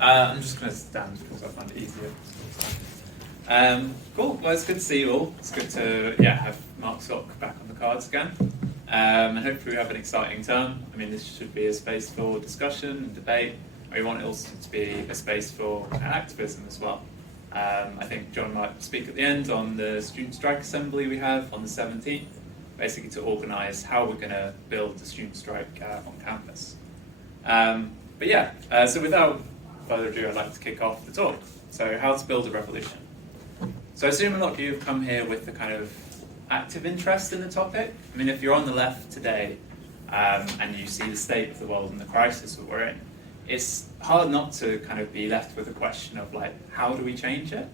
I'm just going to stand because I find it easier. Cool. Well, it's good to see you all. It's good to have Marxsoc back on the cards again. And hopefully we have an exciting term. I mean, this should be a space for discussion and debate. We want it also to be a space for activism as well. I think John might speak at the end on the student strike assembly we have on the 17th, basically to organise how we're going to build the student strike on campus. So without further ado, I'd like to kick off the talk. So how to build a revolution. So I assume a lot of you have come here with the kind of active interest in the topic. I mean, if you're on the left today and you see the state of the world and the crisis that we're in, it's hard not to kind of be left with a question of like, how do we change it?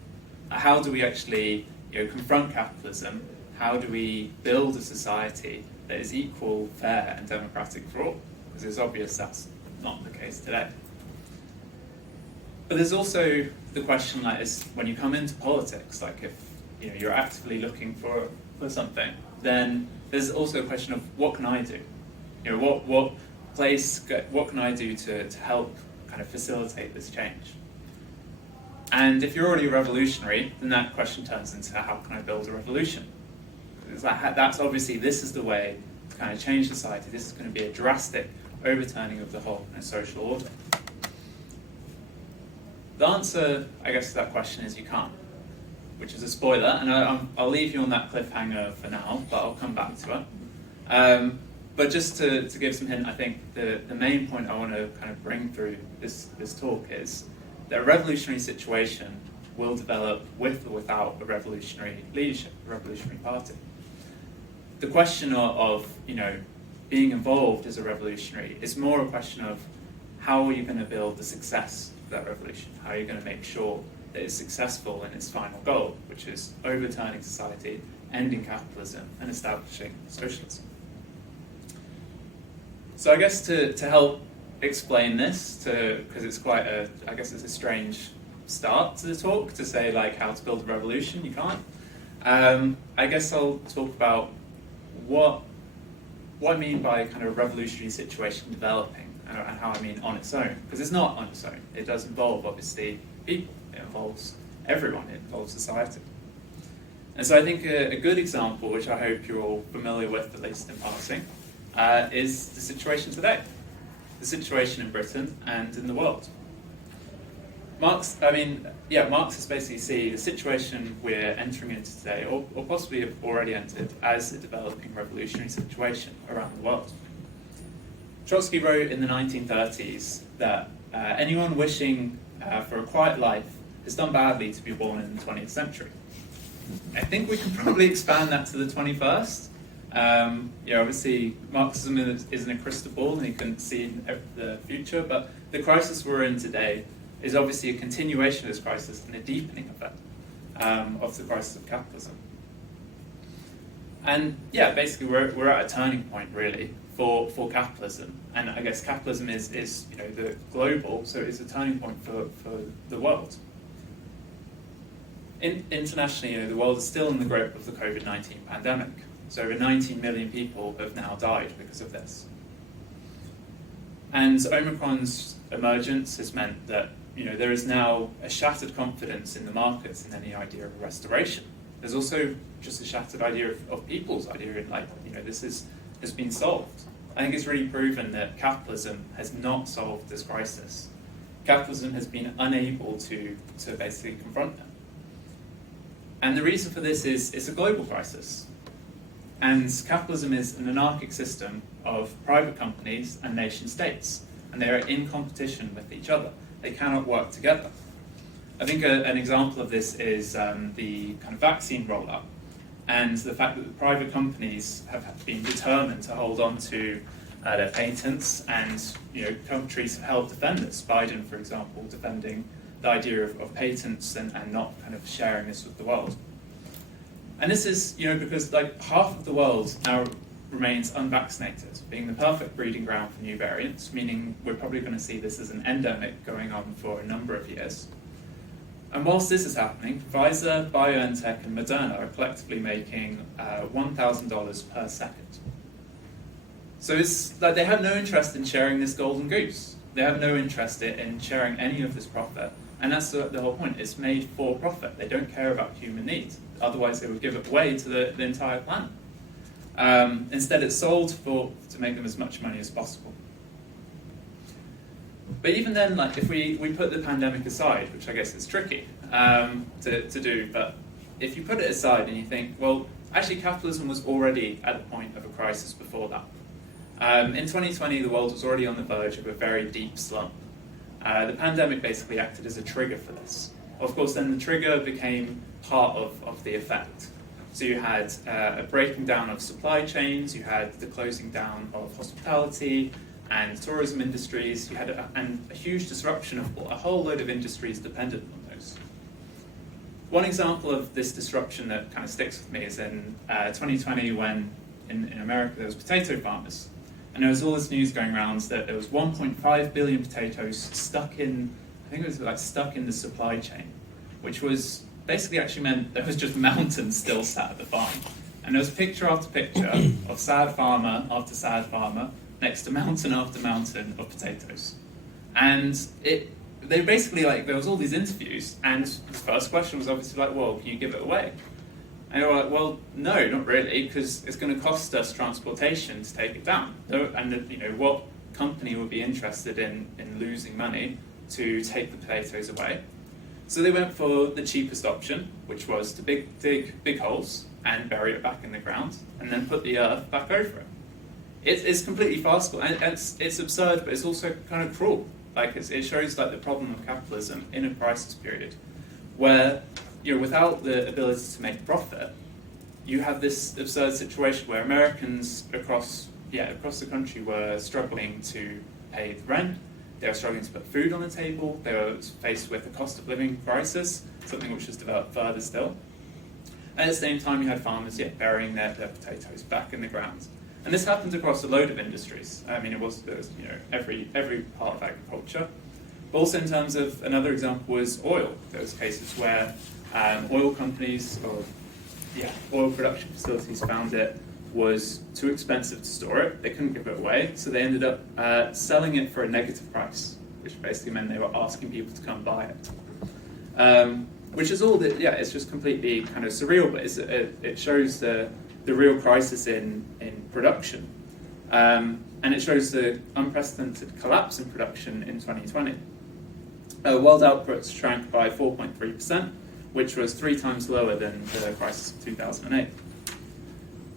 How do we actually confront capitalism? How do we build a society that is equal, fair and democratic for all? Because it's obvious that's not the case today. But there's also the question like is when you come into politics, like if you're actively looking for something, then there's also a question of what can I do? What can I do to help kind of facilitate this change? And if you're already a revolutionary, then that question turns into how can I build a revolution? That's obviously, this is the way to kind of change society. This is going to be a drastic overturning of the whole social order. The answer, I guess, to that question is you can't, which is a spoiler, and I'll leave you on that cliffhanger for now, but I'll come back to it. But just to give some hint, I think the main point I want to kind of bring through this talk is that a revolutionary situation will develop with or without a revolutionary leadership, a revolutionary party. The question of being involved as a revolutionary is more a question of how are you going to build the success of that revolution? How are you going to make sure that it's successful in its final goal, which is overturning society, ending capitalism, and establishing socialism? So I guess to help explain this, because it's quite it's a strange start to the talk to say like how to build a revolution. You can't. I guess I'll talk about what I mean by kind of a revolutionary situation developing, and how I mean on its own, because it's not on its own. It does involve obviously people. It involves everyone. It involves society. And so I think a good example, which I hope you're all familiar with, at least in passing, is the situation today, the situation in Britain and in the world. Marxists basically see the situation we're entering into today, or possibly have already entered, as a developing revolutionary situation around the world. Trotsky wrote in the 1930s that anyone wishing for a quiet life has done badly to be born in the 20th century. I think we can probably expand that to the 21st. Obviously, Marxism isn't a crystal ball and he couldn't see the future, but the crisis we're in today is obviously a continuation of this crisis and a deepening of it, of the crisis of capitalism. And basically we're at a turning point really for capitalism, and I guess capitalism is the global, so it's a turning point for the world. Internationally, the world is still in the grip of the COVID-19 pandemic. So over 19 million people have now died because of this. And Omicron's emergence has meant that there is now a shattered confidence in the markets in any idea of restoration. There's also just a shattered idea of people's idea in this has been solved. I think it's really proven that capitalism has not solved this crisis. Capitalism has been unable to basically confront them. And the reason for this is it's a global crisis. And capitalism is an anarchic system of private companies and nation states, and they are in competition with each other. They cannot work together. I think an example of this is the kind of vaccine rollout, and the fact that the private companies have been determined to hold on to their patents, and countries have helped defend this. Biden, for example, defending the idea of patents and not kind of sharing this with the world. And this is, because half of the world now remains unvaccinated, being the perfect breeding ground for new variants, meaning we're probably going to see this as an endemic going on for a number of years. And whilst this is happening, Pfizer, BioNTech and Moderna are collectively making $1,000 per second. So it's like they have no interest in sharing this golden goose. They have no interest in sharing any of this profit. And that's the whole point. It's made for profit. They don't care about human needs. Otherwise, they would give it away to the entire planet. Instead, it's sold to make them as much money as possible. But even then, like if we put the pandemic aside, which I guess is tricky to do, but if you put it aside and you think, well, actually capitalism was already at the point of a crisis before that. In 2020, the world was already on the verge of a very deep slump. The pandemic basically acted as a trigger for this. Of course, then the trigger became part of the effect. So you had a breaking down of supply chains, you had the closing down of hospitality and tourism industries, you had a huge disruption of a whole load of industries dependent on those. One example of this disruption that kind of sticks with me is in 2020 when in America there was potato farmers. And there was all this news going around that there was 1.5 billion potatoes stuck in, I think it was like stuck in the supply chain, which was basically actually meant there was just mountains still sat at the farm. And there was picture after picture of sad farmer after sad farmer next to mountain after mountain of potatoes. And they basically there was all these interviews, and the first question was obviously like, well, can you give it away? And they were like, well, no, not really, because it's going to cost us transportation to take it down. And what company would be interested in losing money to take the potatoes away? So they went for the cheapest option, which was to dig big holes and bury it back in the ground, and then put the earth back over it. It's completely farcical, and it's absurd, but it's also kind of cruel. It shows the problem of capitalism in a crisis period, where without the ability to make profit, you have this absurd situation where Americans across the country were struggling to pay the rent, they were struggling to put food on the table, they were faced with a cost of living crisis, something which has developed further still. At the same time, you had farmers burying their potatoes back in the ground. And this happens across a load of industries. I mean, there was every part of agriculture. But also in terms of, another example was oil. There was cases where oil companies or oil production facilities found it was too expensive to store it. They couldn't give it away, so they ended up selling it for a negative price, which basically meant they were asking people to come buy it. Which is all that, it's just completely kind of surreal, but it shows the real crisis in production. And it shows the unprecedented collapse in production in 2020. World outputs shrank by 4.3%, which was 3 times lower than the crisis of 2008.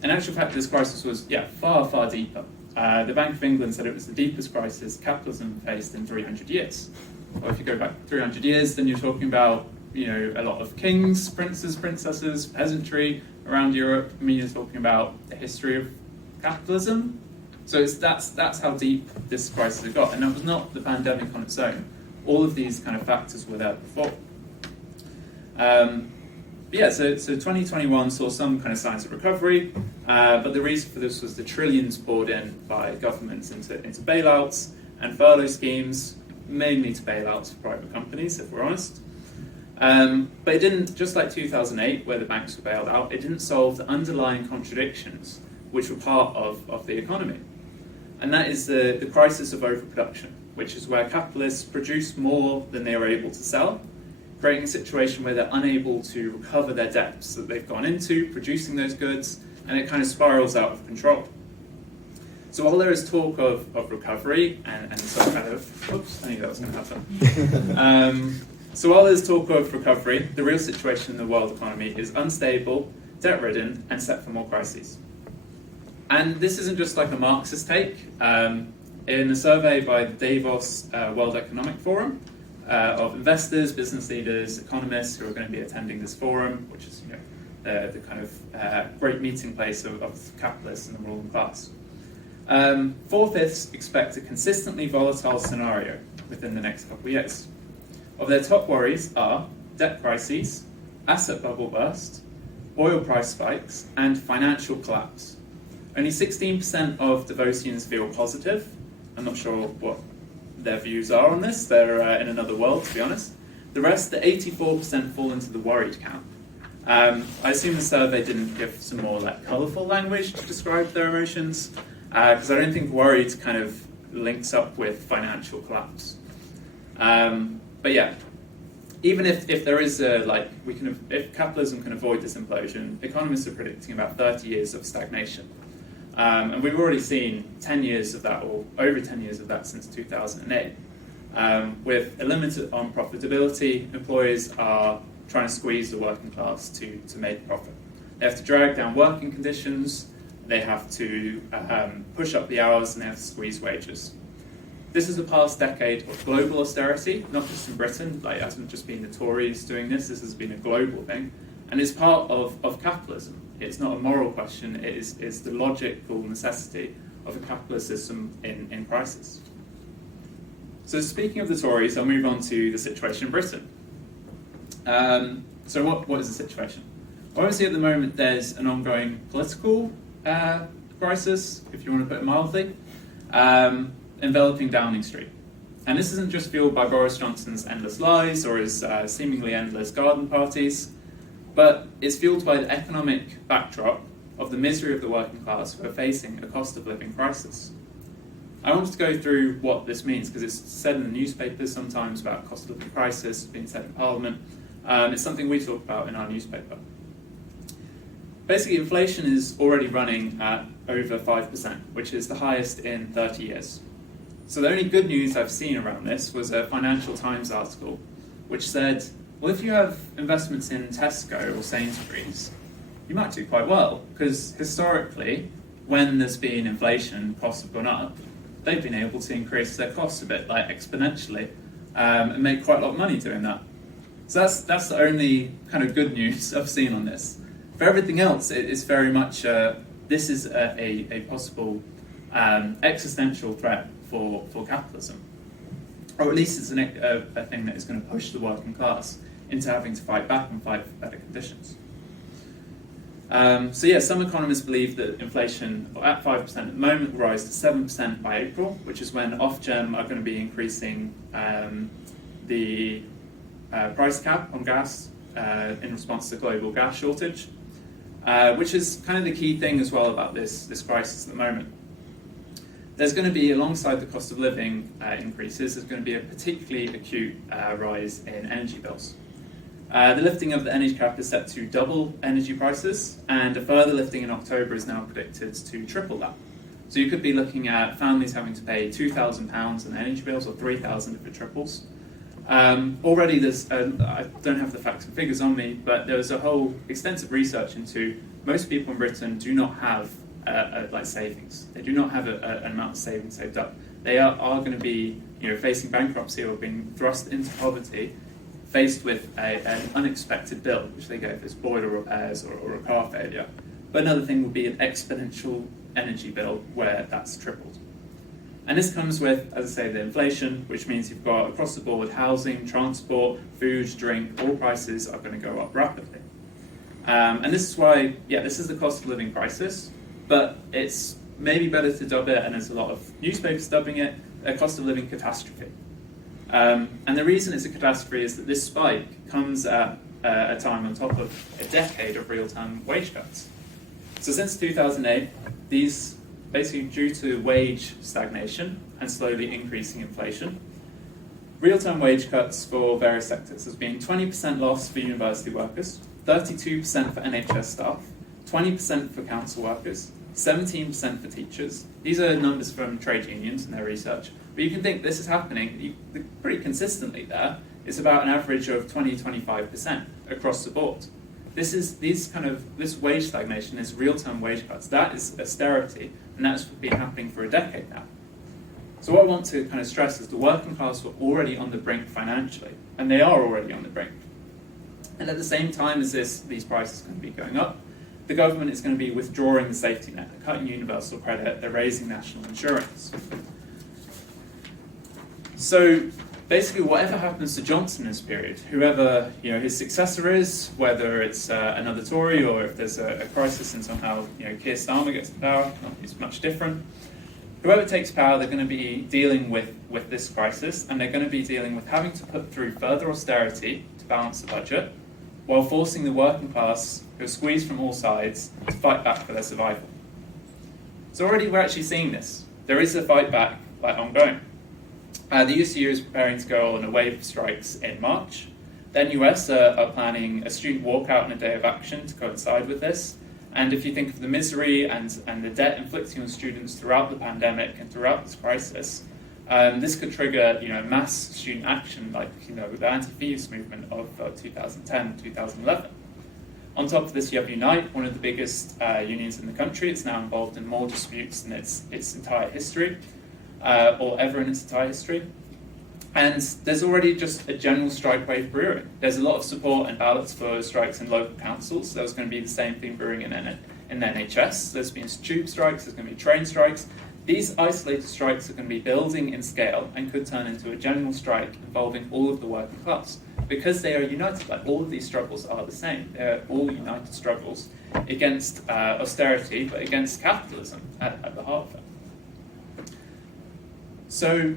In actual fact, this crisis was far, far deeper. The Bank of England said it was the deepest crisis capitalism faced in 300 years. Or if you go back 300 years, then you're talking about a lot of kings, princes, princesses, peasantry around Europe. I mean, you're talking about the history of capitalism. So that's how deep this crisis had got. And that was not the pandemic on its own. All of these kind of factors were there before. So 2021 saw some kind of signs of recovery, but the reason for this was the trillions poured in by governments into bailouts and furlough schemes, mainly to bailouts for private companies, if we're honest. But it didn't, just like 2008, where the banks were bailed out, it didn't solve the underlying contradictions which were part of the economy. And that is the crisis of overproduction, which is where capitalists produce more than they are able to sell, creating a situation where they're unable to recover their debts that they've gone into producing those goods, and it kind of spirals out of control. So while there is talk of recovery and some kind of, I knew that was going to happen. So while there's talk of recovery, the real situation in the world economy is unstable, debt-ridden, and set for more crises. And this isn't just like a Marxist take. In a survey by the Davos World Economic Forum of investors, business leaders, economists who are going to be attending this forum, which is the kind of great meeting place of capitalists and the ruling class. 4/5 expect a consistently volatile scenario within the next couple of years. Of their top worries are debt crises, asset bubble burst, oil price spikes, and financial collapse. Only 16% of Davosians feel positive. I'm not sure what their views are on this. They're in another world, to be honest. The rest, the 84%, fall into the worried camp. I assume the survey didn't give some more colourful language to describe their emotions, because I don't think worried kind of links up with financial collapse. But yeah, even if there is if capitalism can avoid this implosion, economists are predicting about 30 years of stagnation. And we've already seen 10 years of that, or over 10 years of that since 2008. With a limit on profitability, employers are trying to squeeze the working class to make profit. They have to drag down working conditions, they have to push up the hours, and they have to squeeze wages. This is the past decade of global austerity, not just in Britain, it hasn't just been the Tories doing this has been a global thing, and it's part of capitalism. It's not a moral question, it is the logical necessity of a capitalist system in crisis. So speaking of the Tories, I'll move on to the situation in Britain. So what is the situation? Obviously at the moment there's an ongoing political crisis, if you want to put it mildly, enveloping Downing Street. And this isn't just fueled by Boris Johnson's endless lies or his seemingly endless garden parties, but it's fueled by the economic backdrop of the misery of the working class who are facing a cost of living crisis. I wanted to go through what this means because it's said in the newspapers sometimes about cost of living crisis, being said in Parliament. It's something we talk about in our newspaper. Basically, inflation is already running at over 5%, which is the highest in 30 years. So the only good news I've seen around this was a Financial Times article, which said, well, if you have investments in Tesco or Sainsbury's, you might do quite well, because historically, when there's been inflation, costs have gone up, they've been able to increase their costs a bit, exponentially, and make quite a lot of money doing that. So that's the only kind of good news I've seen on this. For everything else, it's very much, this is a possible existential threat for capitalism. Or at least it's a thing that is going to push the working class into having to fight back and fight for better conditions. Some economists believe that inflation at 5% at the moment will rise to 7% by April, which is when Ofgem are going to be increasing the price cap on gas in response to the global gas shortage, which is kind of the key thing as well about this crisis at the moment. There's going to be, alongside the cost of living increases, there's going to be a particularly acute rise in energy bills. The lifting of the energy cap is set to double energy prices, and a further lifting in October is now predicted to triple that. So you could be looking at families having to pay £2,000 in energy bills, or £3,000 if it triples. Already there's, I don't have the facts and figures on me, but there was a whole extensive research into most people in Britain do not have savings. They do not have an amount of savings saved up. They are going to be facing bankruptcy or being thrust into poverty, faced with an unexpected bill, which they get if it's boiler repairs or a car failure. But another thing would be an exponential energy bill where that's tripled. And this comes with, as I say, the inflation, which means you've got across the board housing, transport, food, drink, all prices are going to go up rapidly. And this is why, this is the cost of living crisis, but it's maybe better to dub it, and there's a lot of newspapers dubbing it, a cost of living catastrophe. And the reason it's a catastrophe is that this spike comes at a time on top of a decade of real-time wage cuts. So since 2008, these basically due to wage stagnation and slowly increasing inflation, real-time wage cuts for various sectors has been 20% loss for university workers, 32% for NHS staff, 20% for council workers, 17% for teachers. These are numbers from trade unions and their research. But you can think this is happening pretty consistently there. It's about an average of 20-25% across the board. This wage stagnation, this real-time wage cuts, that is austerity, and that's been happening for a decade now. So what I want to kind of stress is the working class were already on the brink financially, and they are already on the brink. And at the same time as these prices are going to be going up, the government is going to be withdrawing the safety net, they're cutting universal credit, they're raising national insurance. So basically whatever happens to Johnson in this period, whoever his successor is, whether it's another Tory or if there's a crisis and somehow Keir Starmer gets the power, it's much different. Whoever takes power, they're going to be dealing with this crisis, and they're going to be dealing with having to put through further austerity to balance the budget, while forcing the working class, who are squeezed from all sides, to fight back for their survival. So already we're actually seeing this. There is a fight back ongoing. The UCU is preparing to go on a wave of strikes in March. Then US are planning a student walkout and a day of action to coincide with this. And if you think of the misery and the debt inflicting on students throughout the pandemic and throughout this crisis, this could trigger mass student action like the anti-fees movement of 2010, 2011. On top of this, you have Unite, one of the biggest unions in the country. It's now involved in more disputes than its entire history, or ever in its entire history. And there's already just a general strike wave brewing. There's a lot of support and ballots for strikes in local councils. There's going to be the same thing brewing in the NHS. There's been tube strikes, there's going to be train strikes. These isolated strikes are going to be building in scale and could turn into a general strike involving all of the working class. Because they are united, like all of these struggles are the same. They're all united struggles against austerity, but against capitalism at the heart of it. So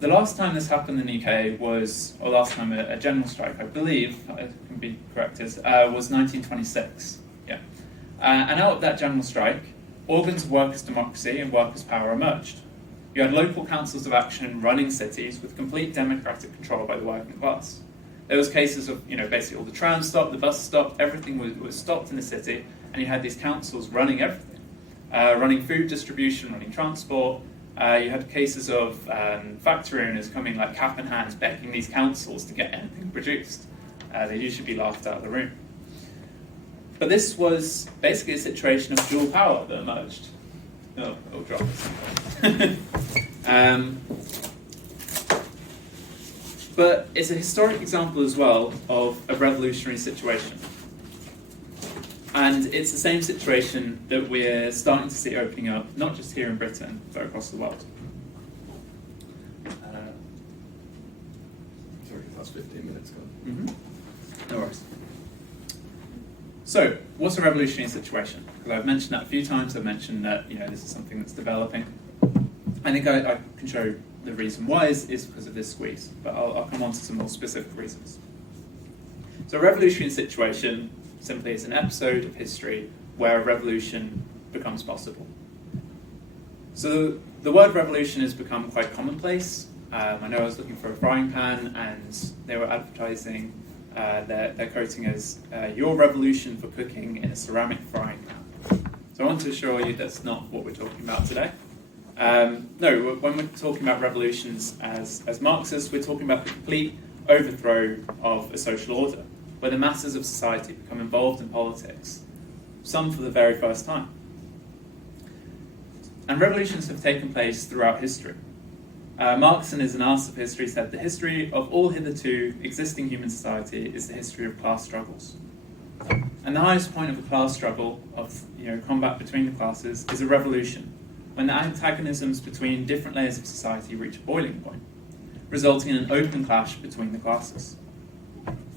the last time this happened in the UK was, or last time a general strike, I believe, I can be corrected, was 1926. Yeah. And out of that general strike, organs of workers' democracy and workers' power emerged. You had local councils of action running cities with complete democratic control by the working class. There was cases of, basically all the trams stopped, the buses stopped, everything was stopped in the city, and you had these councils running everything. Running food distribution, running transport. You had cases of factory owners coming like cap in hand, begging these councils to get anything produced. They'd usually be laughed out of the room. But this was basically a situation of dual power that emerged. Oh, it'll drop at some point. But it's a historic example as well of a revolutionary situation. And it's the same situation that we're starting to see opening up, not just here in Britain, but across the world. Sorry, the last 15 minutes gone. Mm-hmm. No worries. So, what's a revolutionary situation? Because I've mentioned that a few times. I've mentioned that this is something that's developing. I think I can show the reason why is because of this squeeze, but I'll come on to some more specific reasons. So, a revolutionary situation simply is an episode of history where a revolution becomes possible. So the word revolution has become quite commonplace. I know I was looking for a frying pan and they were advertising their coating as your revolution for cooking in a ceramic frying pan. So I want to assure you that's not what we're talking about today. No, when we're talking about revolutions as Marxists, we're talking about the complete overthrow of a social order, where the masses of society become involved in politics, some for the very first time. And revolutions have taken place throughout history. Marx, in his analysis of history, said the history of all hitherto existing human society is the history of class struggles. And the highest point of a class struggle, of combat between the classes, is a revolution, when the antagonisms between different layers of society reach a boiling point, resulting in an open clash between the classes.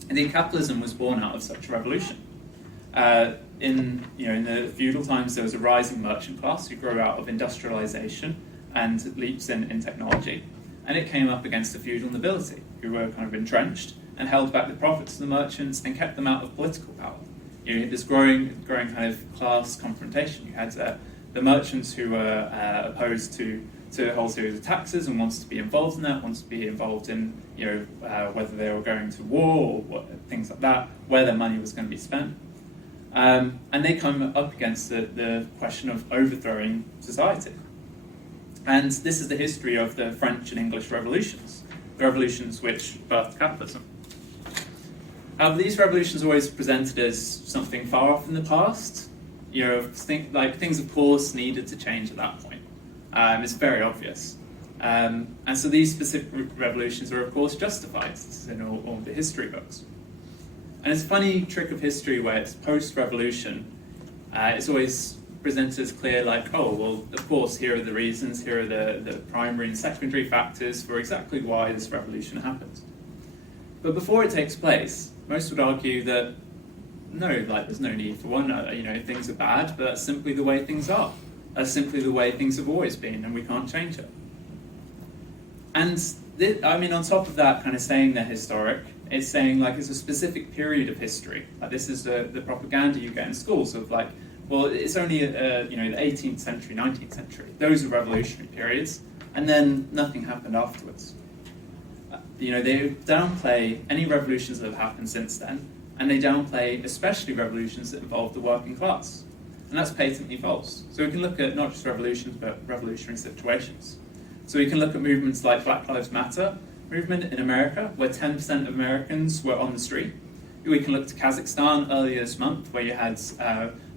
Indeed, capitalism was born out of such a revolution. In the feudal times, there was a rising merchant class who grew out of industrialization and leaps in technology, and it came up against the feudal nobility, who were kind of entrenched and held back the profits of the merchants and kept them out of political power. You had this growing kind of class confrontation. You had the merchants who were opposed to a whole series of taxes and wanted to be involved in that, wanted to be involved in whether they were going to war or things like that, where their money was going to be spent. And they come up against the question of overthrowing society. And this is the history of the French and English revolutions, the revolutions which birthed capitalism. These revolutions are always presented as something far off in the past. Things of course needed to change at that point. It's very obvious. And so these specific revolutions are of course justified. This is in all the history books. And it's a funny trick of history where it's post-revolution. It's always presented as clear, like, oh, well, of course, here are the reasons, here are the primary and secondary factors for exactly why this revolution happened. But before it takes place, most would argue that, no, there's no need for one, things are bad, but that's simply the way things are. That's simply the way things have always been, and we can't change it. And, on top of that, kind of saying they're historic, it's saying, it's a specific period of history. This is the propaganda you get in schools of, well, it's only, the 18th century, 19th century. Those are revolutionary periods. And then nothing happened afterwards. They downplay any revolutions that have happened since then, and they downplay especially revolutions that involve the working class. And that's patently false. So we can look at not just revolutions, but revolutionary situations. So we can look at movements like Black Lives Matter movement in America, where 10% of Americans were on the street. We can look to Kazakhstan earlier this month, where you had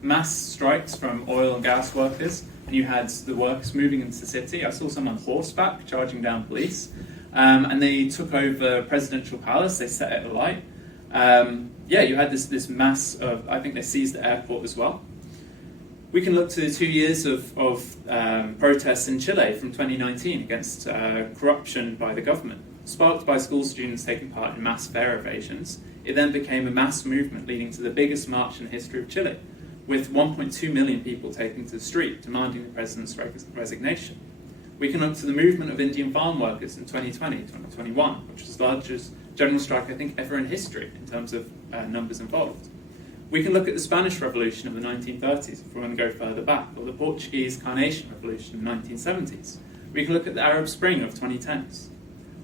mass strikes from oil and gas workers, and you had the workers moving into the city. I saw some on horseback charging down police, and they took over presidential palace. They set it alight. You had this mass of, I think they seized the airport as well. We can look to 2 years of protests in Chile from 2019 against corruption by the government, sparked by school students taking part in mass fare evasions. It then became a mass movement leading to the biggest march in the history of Chile, with 1.2 million people taking to the street demanding the president's resignation. We can look to the movement of Indian farm workers in 2020, 2021, which was the largest general strike I think ever in history in terms of numbers involved. We can look at the Spanish Revolution of the 1930s, if we want to go further back, or the Portuguese Carnation Revolution in the 1970s. We can look at the Arab Spring of 2010s.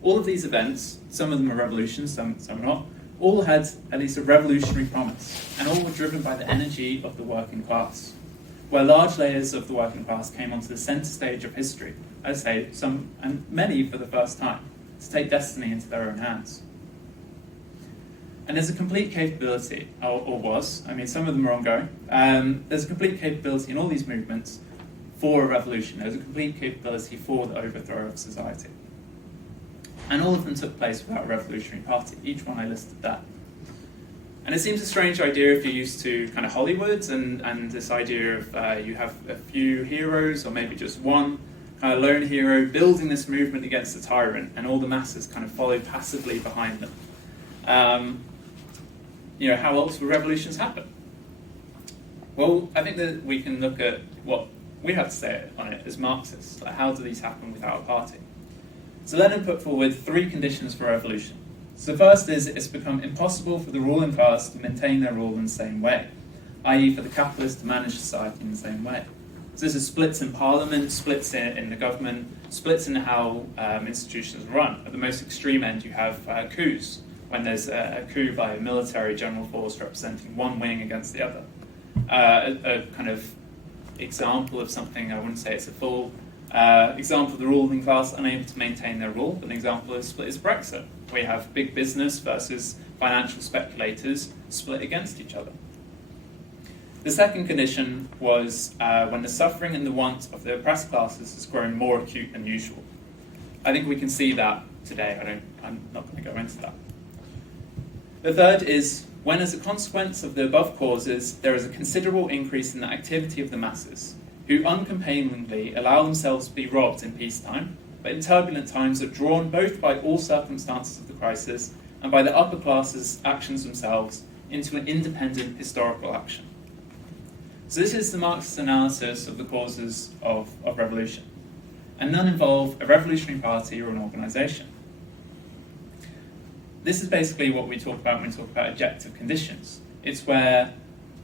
All of these events, some of them are revolutions, some are not, all had at least a revolutionary promise, and all were driven by the energy of the working class, where large layers of the working class came onto the centre stage of history, I'd say some, and many for the first time, to take destiny into their own hands. And there's a complete capability, or was, some of them are ongoing, there's a complete capability in all these movements for a revolution. There's a complete capability for the overthrow of society. And all of them took place without a revolutionary party. Each one I listed that. And it seems a strange idea if you're used to kind of Hollywood and this idea of you have a few heroes, or maybe just one kind of lone hero building this movement against a tyrant, and all the masses kind of follow passively behind them. How else would revolutions happen? Well, I think that we can look at what we have to say on it as Marxists. Like, how do these happen without a party? So Lenin put forward 3 conditions for revolution. So the first is it's become impossible for the ruling class to maintain their rule in the same way, i.e. for the capitalists to manage society in the same way. So this is splits in parliament, splits in the government, splits in how institutions run. At the most extreme end, you have coups, when there's a coup by a military general force representing one wing against the other. A kind of example of something, I wouldn't say it's a full example of the ruling class unable to maintain their rule, but an example is Brexit, where you have big business versus financial speculators split against each other. The second condition was when the suffering and the want of the oppressed classes has grown more acute than usual. I think we can see that today. I'm not going to go into that. The third is when, as a consequence of the above causes, there is a considerable increase in the activity of the masses, who uncomplainingly allow themselves to be robbed in peacetime, but in turbulent times are drawn both by all circumstances of the crisis and by the upper classes' actions themselves into an independent historical action. So this is the Marxist analysis of the causes of revolution, and none involve a revolutionary party or an organisation. This is basically what we talk about when we talk about objective conditions. It's where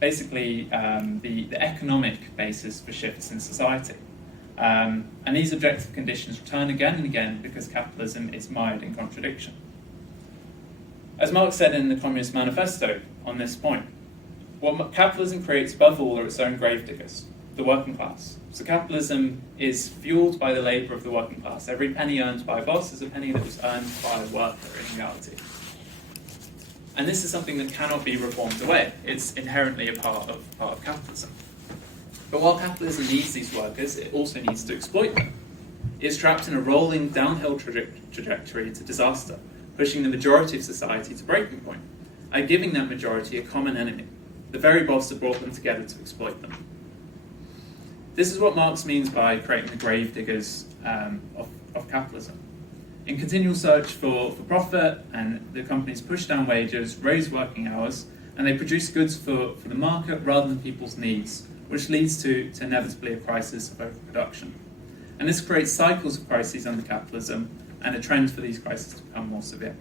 basically the economic basis for shifts in society. And these objective conditions return again and again because capitalism is mired in contradiction. As Marx said in the Communist Manifesto on this point, what capitalism creates above all are its own gravediggers, the working class. So capitalism is fueled by the labour of the working class. Every penny earned by a boss is a penny that was earned by a worker in reality. And this is something that cannot be reformed away. It's inherently a part of capitalism. But while capitalism needs these workers, it also needs to exploit them. It's trapped in a rolling downhill trajectory to disaster, pushing the majority of society to breaking point, and giving that majority a common enemy, the very boss that brought them together to exploit them. This is what Marx means by creating the gravediggers of capitalism. In continual search for profit, and the companies push down wages, raise working hours, and they produce goods for the market rather than people's needs, which leads to inevitably a crisis of overproduction. And this creates cycles of crises under capitalism, and a trend for these crises to become more severe.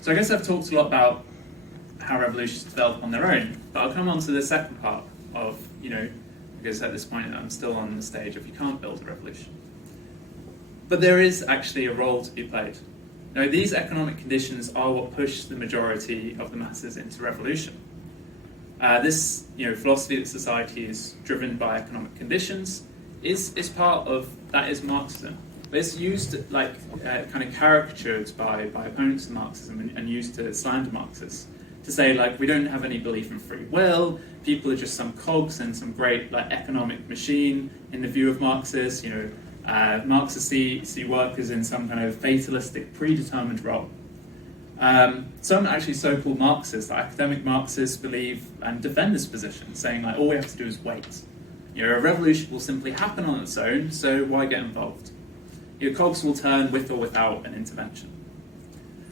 So I guess I've talked a lot about how revolutions develop on their own, but I'll come on to the second part of, because at this point I'm still on the stage of you can't build a revolution. But there is actually a role to be played. Now, these economic conditions are what push the majority of the masses into revolution. This philosophy that society is driven by economic conditions is part of, that is Marxism. But it's used kind of caricatured by opponents of Marxism and used to slander Marxists. To say, we don't have any belief in free will, people are just some cogs in some great economic machine in the view of Marxists. Marxists see workers in some kind of fatalistic, predetermined role. Some actually so-called Marxists, academic Marxists, believe and defend this position, saying all we have to do is wait. A revolution will simply happen on its own, so why get involved? Cogs will turn with or without an intervention.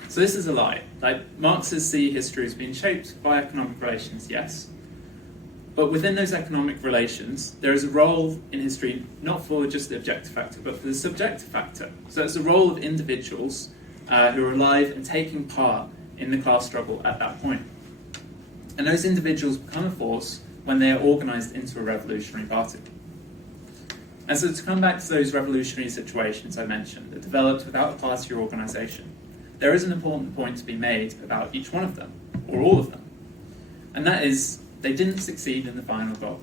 So this is a lie. Marxists see history as being shaped by economic relations, yes. But within those economic relations, there is a role in history not for just the objective factor, but for the subjective factor. So it's the role of individuals who are alive and taking part in the class struggle at that point. And those individuals become a force when they are organised into a revolutionary party. And so to come back to those revolutionary situations I mentioned that developed without a party or organisation, there is an important point to be made about each one of them, or all of them. And that is, they didn't succeed in the final goal.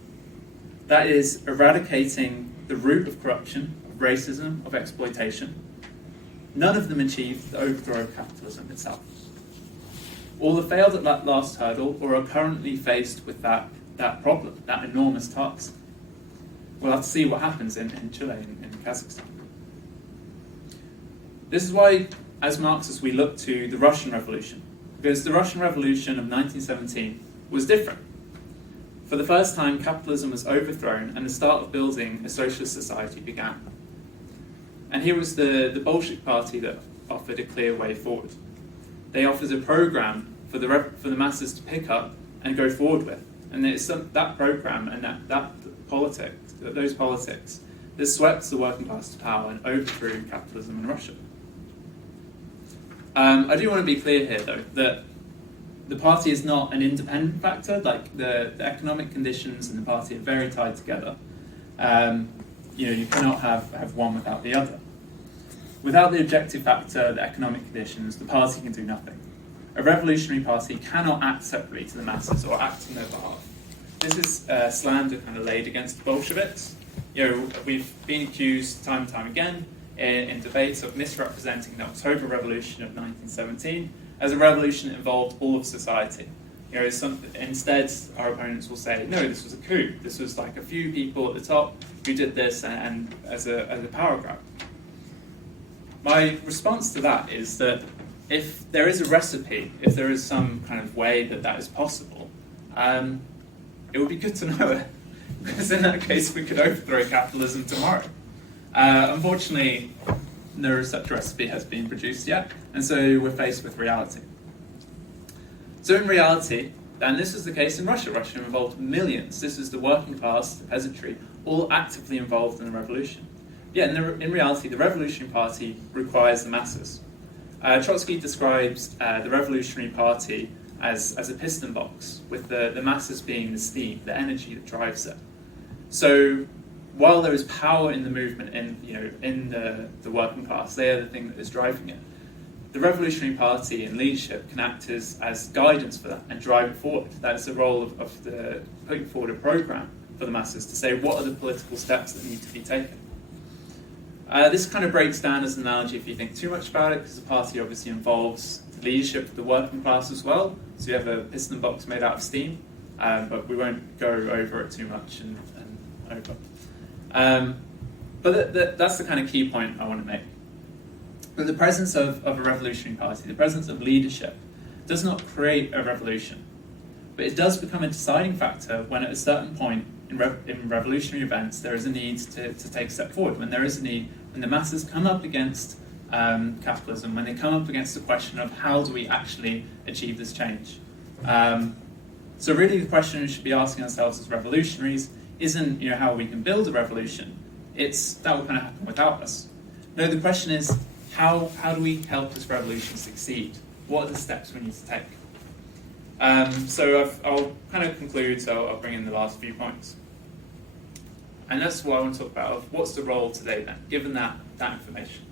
That is, eradicating the root of corruption, of racism, of exploitation. None of them achieved the overthrow of capitalism itself. All have failed at that last hurdle, or are currently faced with that problem, that enormous task. We'll have to see what happens in Chile, in Kazakhstan. This is why, as Marxists, we look to the Russian Revolution, because the Russian Revolution of 1917 was different. For the first time, capitalism was overthrown and the start of building a socialist society began. And here was the Bolshevik Party that offered a clear way forward. They offered a program for the masses to pick up and go forward with. And it's that program and those politics that swept the working class to power and overthrew capitalism in Russia. I do want to be clear here, though, that the party is not an independent factor. The economic conditions and the party are very tied together. You cannot have one without the other. Without the objective factor, the economic conditions, the party can do nothing. A revolutionary party cannot act separately to the masses or act on their behalf. This is slander kind of laid against the Bolsheviks. We've been accused time and time again in debates of misrepresenting the October Revolution of 1917 as a revolution that involved all of society. Instead, our opponents will say, no, this was a coup. This was a few people at the top who did this and as a power grab. My response to that is that if there is a recipe, if there is some kind of way that is possible, it would be good to know it, because in that case we could overthrow capitalism tomorrow. Unfortunately, no such recipe has been produced yet, and so we're faced with reality. So in reality, and this was the case in Russia. Russia involved millions. This is the working class, the peasantry, all actively involved in the revolution. Yeah, in reality, the Revolutionary Party requires the masses. Trotsky describes the Revolutionary Party as a piston box, with the masses being the steam, the energy that drives it. So while there is power in the movement, in the working class, they are the thing that is driving it. The Revolutionary Party and leadership can act as guidance for that and drive it forward. That's the role of the putting forward a program for the masses to say what are the political steps that need to be taken. This kind of breaks down as an analogy if you think too much about it, because the party obviously involves the leadership of the working class as well. So you have a piston box made out of steam, but we won't go over it too much and over. But that's the kind of key point I want to make. But the presence of a revolutionary party, the presence of leadership, does not create a revolution. But it does become a deciding factor when at a certain point in revolutionary events there is a need to take a step forward, when there is a need, when the masses come up against capitalism, when they come up against the question of how do we actually achieve this change. So really the question we should be asking ourselves as revolutionaries isn't how we can build a revolution. It's that will kind of happen without us. No, the question is how do we help this revolution succeed? What are the steps we need to take? So I'll kind of conclude, so I'll bring in the last few points. And that's what I want to talk about, of what's the role today then, given that that information.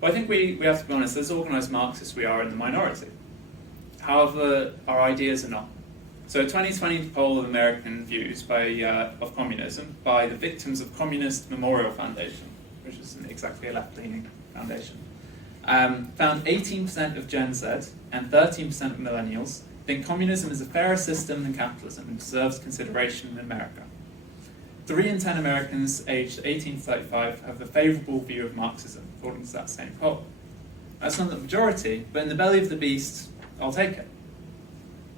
But I think we have to be honest, as organised Marxists, we are in the minority. However, our ideas are not. So a 2020 poll of American views of communism by the Victims of Communist Memorial Foundation, which isn't exactly a left-leaning foundation, found 18% of Gen Z and 13% of millennials think communism is a fairer system than capitalism and deserves consideration in America. 3 in 10 Americans aged 18 to 35 have a favourable view of Marxism, according to that same poll. That's not the majority, but in the belly of the beast, I'll take it.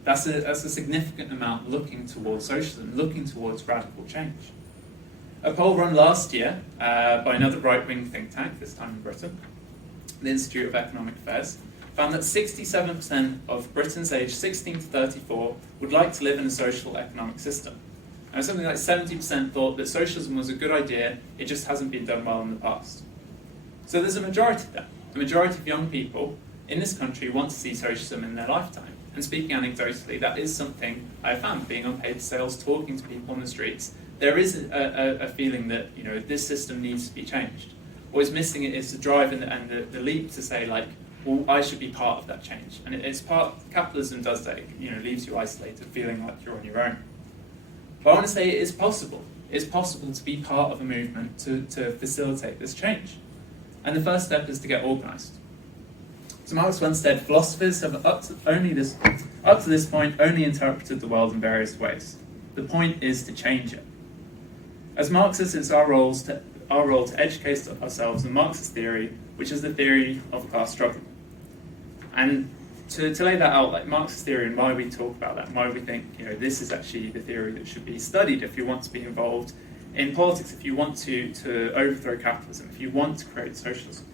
That's a significant amount looking towards socialism, looking towards radical change. A poll run last year by another right-wing think tank, this time in Britain, the Institute of Economic Affairs, found that 67% of Britons aged 16 to 34 would like to live in a social economic system. And something like 70% thought that socialism was a good idea, it just hasn't been done well in the past. So there's a majority there. A majority of young people in this country want to see socialism in their lifetime. And speaking anecdotally, that is something I found, being on paid sales, talking to people on the streets. There is a feeling that this system needs to be changed. What is missing is the drive and the leap to say, like, well, I should be part of that change. And capitalism does that, it leaves you isolated, feeling like you're on your own. But I want to say it is possible. It's possible to be part of a movement to facilitate this change. And the first step is to get organised. So Marx once said, philosophers have up to this point only interpreted the world in various ways. The point is to change it. As Marxists, it's our role to educate ourselves in Marxist theory, which is the theory of a class struggle. And to lay that out, like Marxist theory and why we talk about that, and why we think this is actually the theory that should be studied if you want to be involved in politics, if you want to overthrow capitalism, if you want to create socialism.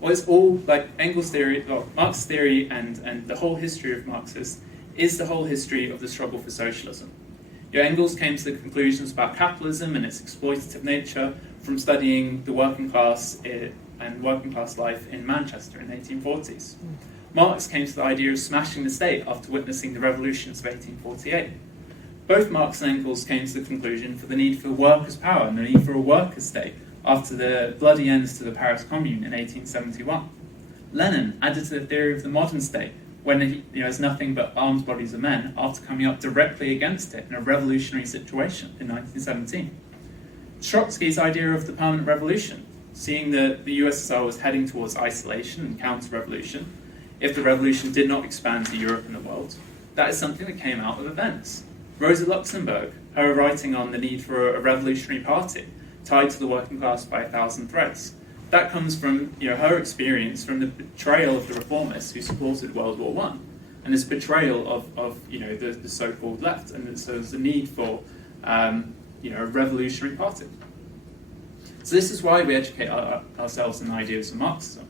Well, it's all like Engels' theory, Marx's theory, and the whole history of Marxists is the whole history of the struggle for socialism. Engels came to the conclusions about capitalism and its exploitative nature from studying the working class and working class life in Manchester in the 1840s. Marx came to the idea of smashing the state after witnessing the revolutions of 1848. Both Marx and Engels came to the conclusion for the need for workers' power and the need for a workers' state after the bloody ends to the Paris Commune in 1871. Lenin added to the theory of the modern state when it has nothing but armed bodies of men after coming up directly against it in a revolutionary situation in 1917. Trotsky's idea of the permanent revolution, seeing that the USSR was heading towards isolation and counter-revolution, if the revolution did not expand to Europe and the world, that is something that came out of events. Rosa Luxemburg, her writing on the need for a revolutionary party, tied to the working class by 1,000 threads. That comes from her experience from the betrayal of the reformists who supported World War I, and this betrayal of the so-called left, and so there's the need for a revolutionary party. So this is why we educate ourselves in the ideas of Marxism.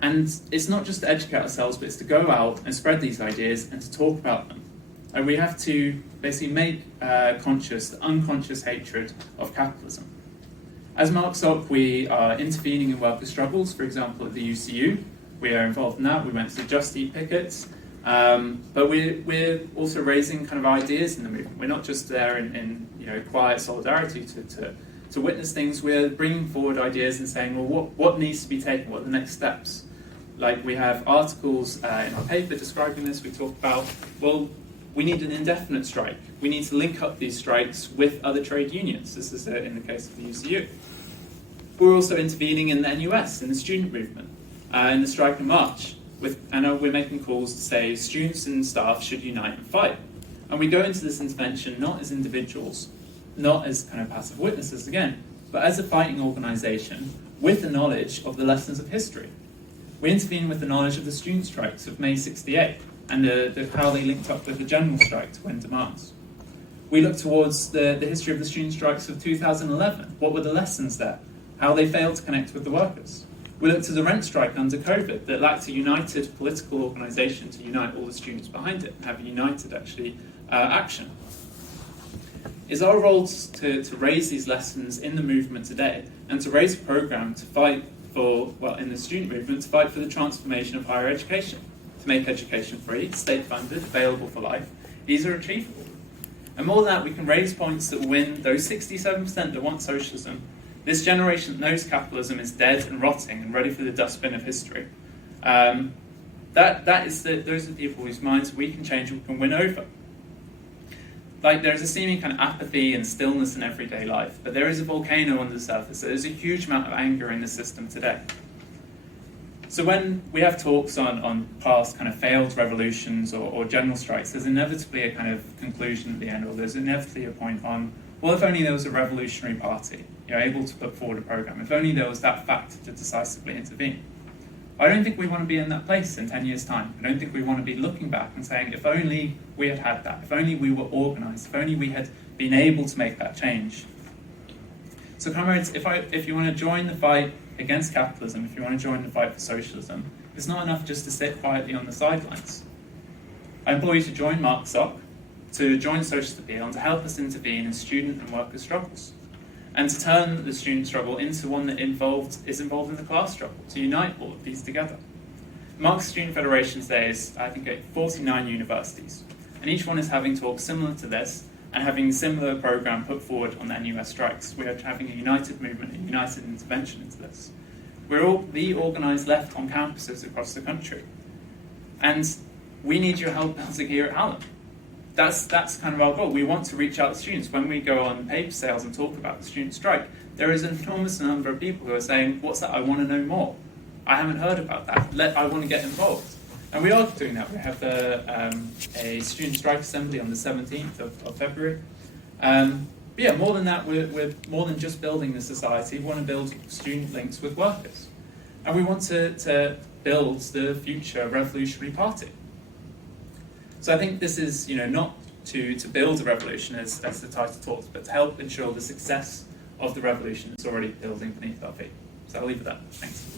And it's not just to educate ourselves, but it's to go out and spread these ideas and to talk about them. And we have to basically make conscious the unconscious hatred of capitalism. As Marxsoc, we are intervening in worker struggles, for example, at the UCU. We are involved in that. We went to the Just Eat pickets. But we're also raising kind of ideas in the movement. We're not just there in quiet solidarity to witness things. We're bringing forward ideas and saying, well, what needs to be taken? What are the next steps? Like we have articles in our paper describing this. We talk about, well, we need an indefinite strike. We need to link up these strikes with other trade unions. This is in the case of the UCU. We're also intervening in the NUS, in the student movement, in the strike in March. And we're making calls to say students and staff should unite and fight. And we go into this intervention not as individuals, not as kind of passive witnesses again, but as a fighting organisation with the knowledge of the lessons of history. We intervene with the knowledge of the student strikes of May '68 and how they linked up with the general strike to win demands. We look towards the history of the student strikes of 2011. What were the lessons there? How they failed to connect with the workers. We look to the rent strike under COVID that lacked a united political organisation to unite all the students behind it and have a united action. It's our role to raise these lessons in the movement today and to raise a programme to fight for, in the student movement, to fight for the transformation of higher education, to make education free, state-funded, available for life. These are achievable. And more than that, we can raise points that win those 67% that want socialism, This generation that knows capitalism is dead and rotting and ready for the dustbin of history. Those are the people whose minds we can change and we can win over. Like, there's a seeming kind of apathy and stillness in everyday life, but there is a volcano under the surface. There's a huge amount of anger in the system today. So when we have talks on past kind of failed revolutions or general strikes, there's inevitably a kind of conclusion at the end, or there's inevitably a point on, well, if only there was a revolutionary party, able to put forward a program, if only there was that factor to decisively intervene. I don't think we want to be in that place in 10 years' time. I don't think we want to be looking back and saying, if only we had had that, if only we were organised, if only we had been able to make that change. So comrades, if you want to join the fight against capitalism, if you want to join the fight for socialism, it's not enough just to sit quietly on the sidelines. I implore you to join Marxsoc, to join Socialist Appeal, and to help us intervene in student and worker struggles, and to turn the student struggle into one that is involved in the class struggle, to unite all of these together. Marxist Student Federation today is, I think, at 49 universities, and each one is having talks similar to this, and having a similar program put forward on the NUS strikes. We are having a united movement, a united intervention into this. We're all the organised left on campuses across the country. And we need your help building here at Hallam. That's kind of our goal. We want to reach out to students. When we go on paper sales and talk about the student strike, there is an enormous number of people who are saying, what's that? I want to know more. I haven't heard about that. I want to get involved. And we are doing that. We have a student strike assembly on the 17th of February. But yeah, more than that, we're more than just building the society. We want to build student links with workers. And we want to build the future revolutionary party. So I think this is, not to build a revolution, as the title talks, but to help ensure the success of the revolution that's already building beneath our feet. So I'll leave it at that. Thanks.